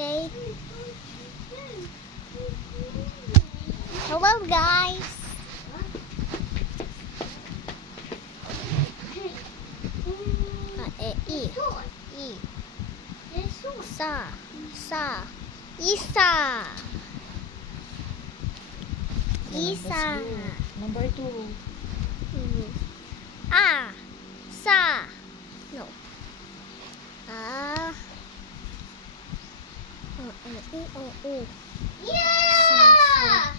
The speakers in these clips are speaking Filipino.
Okay. Hello, guys. Isa. Number 2. No. Yeah!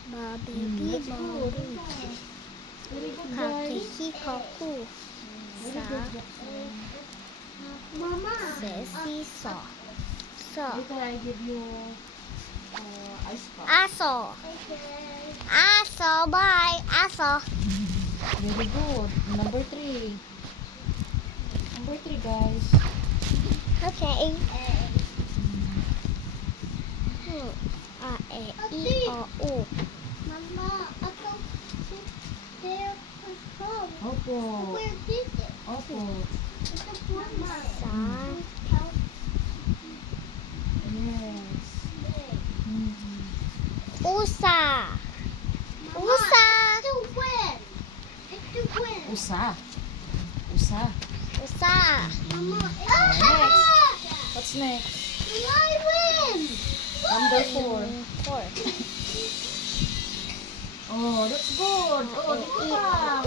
Baby, Let's go. Very good, guys. Kaku. Very good, Jackson. Mama. Sesi so. Later I give you ice pop. Aso, bye. Aso. Very good. Number 3. Number 3, guys. Okay. Mama, Opo. where did it? Opo. Yes. Usa. Usa. Usa. What's next? Number 4. Oh, that's good. Oh, dito pa.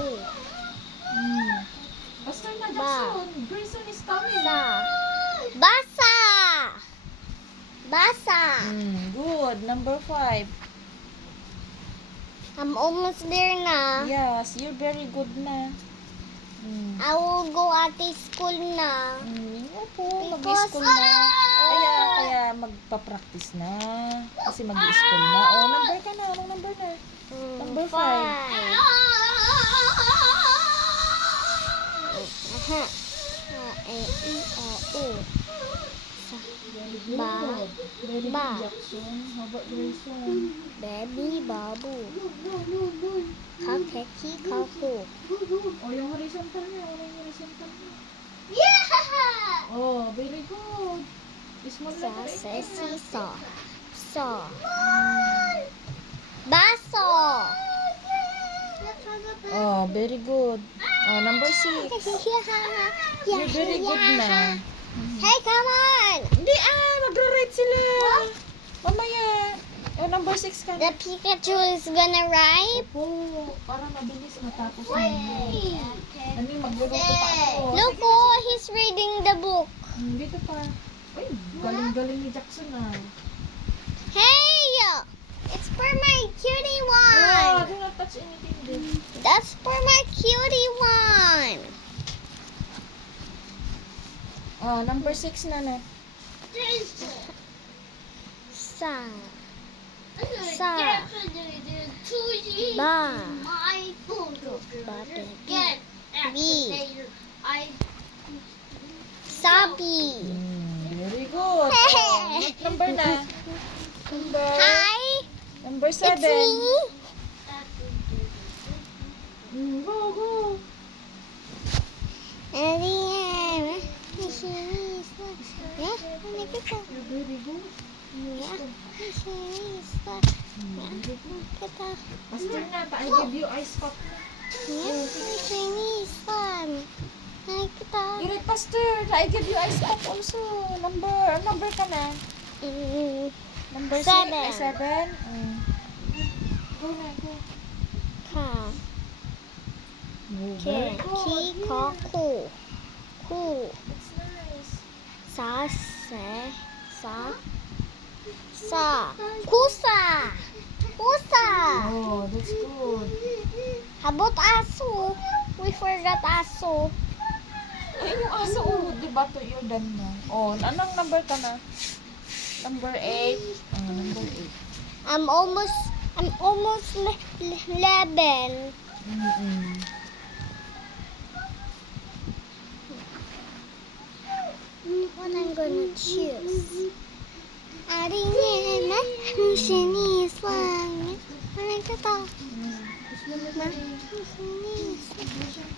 Basta na, Jackson. Grayson is coming. Basa. Good. Number 5. I'm almost there na. Yes, you're very good na. I will go at the school na. Opo, Because- mag-school na. Kaya magpa-practice na. Kasi mag-school na. Oh, number ka na. Anong number na? Number 5. Very Ba. good, Jackson. How about Grayson? Baby babu. Kakeki kaku. Oh, yung horizontal niya. Yung horizontal niya. Oh, very good. Small letter A. Sesi so. Baso. Oh, very good. Oh, number 6. You're very good na. Hey, come on. Hindi magra-right sila. Mamaya. Oh, number 6 ka The na. Pikachu is gonna ride. Opo, para mabilis matapos ninyo. Ano yung magluluto pa ako. Look, oh, he's reading the book. Dito pa. Ay, galing-galing ni Jackson Hey, it's for my cutie Oh, one. do not touch anything din. That's for my cutie one. Oh, number 6 na na. Sa. Ba. Sabi. Very good. Oh, what number na? Hi, Number it's 7. me. Go. You're very good. Pastor na, I give you ice pop. You're pastor, I give you ice pop also. Number ka na. Number 7. 7. Go na, go. Very good. Kaku. That's nice. Kusa. Oh, that's good. How about aso? We forgot aso. Ay, yung aso, di ba to you're done na? Oh, anong number ka na? Number 8. Number 8. I'm almost 11. What I'm gonna choose? Arinya, sini Islam. Mana kita? Nah, sini Islam.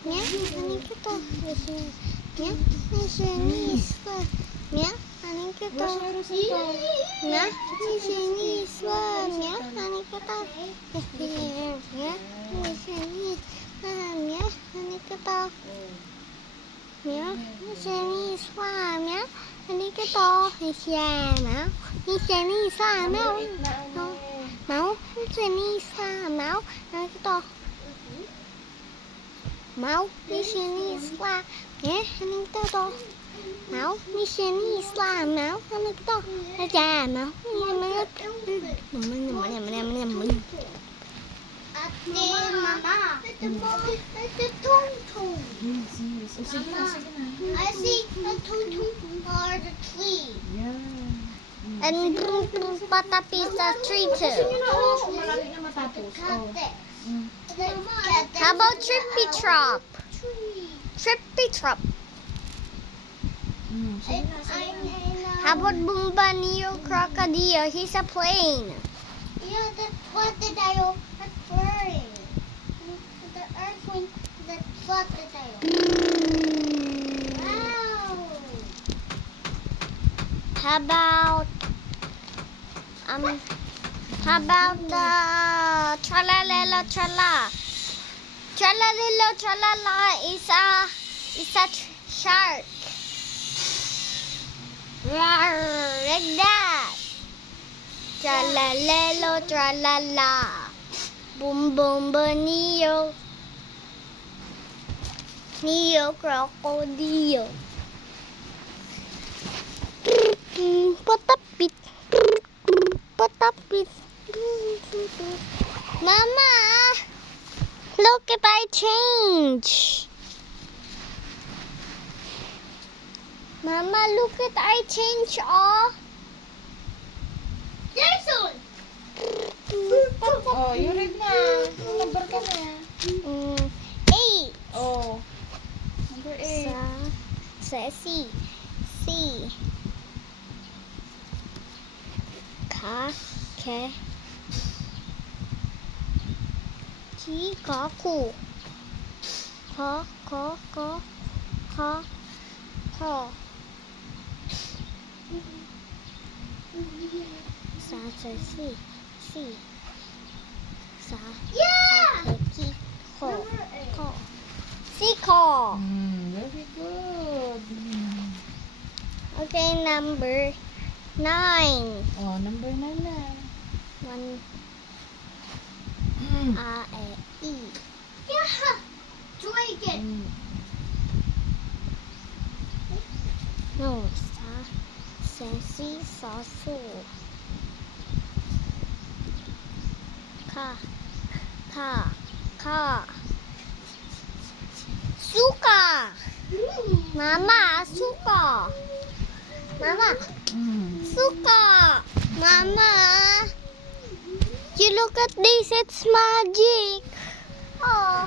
Ya, mana kita? Sini. Ya, sini Islam. Ya, mana 하니까 Brush your Rosetta. 나 미션이 수하며 하니까 미션이 수하며 하니까 미션이 수하며 하니까 미션이 수하며 máu mision이 수하며 하니까 máu mision이 수하며 하니까 máu mision이 수하며 하니까 Acha máu Mama, the boy, the tung-tung. Yes, yes. O, sige na, sige na. I see the tung-tung or the tree. Yeah. And patapita tree too. Malapit na matapos. Oh. Mm. How about Trippy Trop? Trippy Trop. Sige na, sige na. How about Bumbaneo Crocodile? He's a plane. Yeah, that's what the dial is burning. The earthquake that's what the dial. Wow. How about the Tralalelo Trala? Tralalelo Tralala is a shark. Rawr, like that. Tralalelo tralala. Boom boom bonio. Neo crocodile. Patapit. Patapit. Mama, look if I change. Mama, look at I change all. There's one. Oh, you read na. Number ka na. 8. Oh. Number 8. Sa C. Ka, ke. Ki, ka, ku. Ka, ka, ka. Ka, ka. Sa, C. Sa, Yeah. ki, ko. Ko. Siko. Very good. Okay, number 9. Oh, number 9 na. 1, A, E, I. Yeah. Dragon. No, sa, si, sa, su. Ka. Suka. Mama, suka. Mama, suka. Mama, you look at this, it's magic. Oh.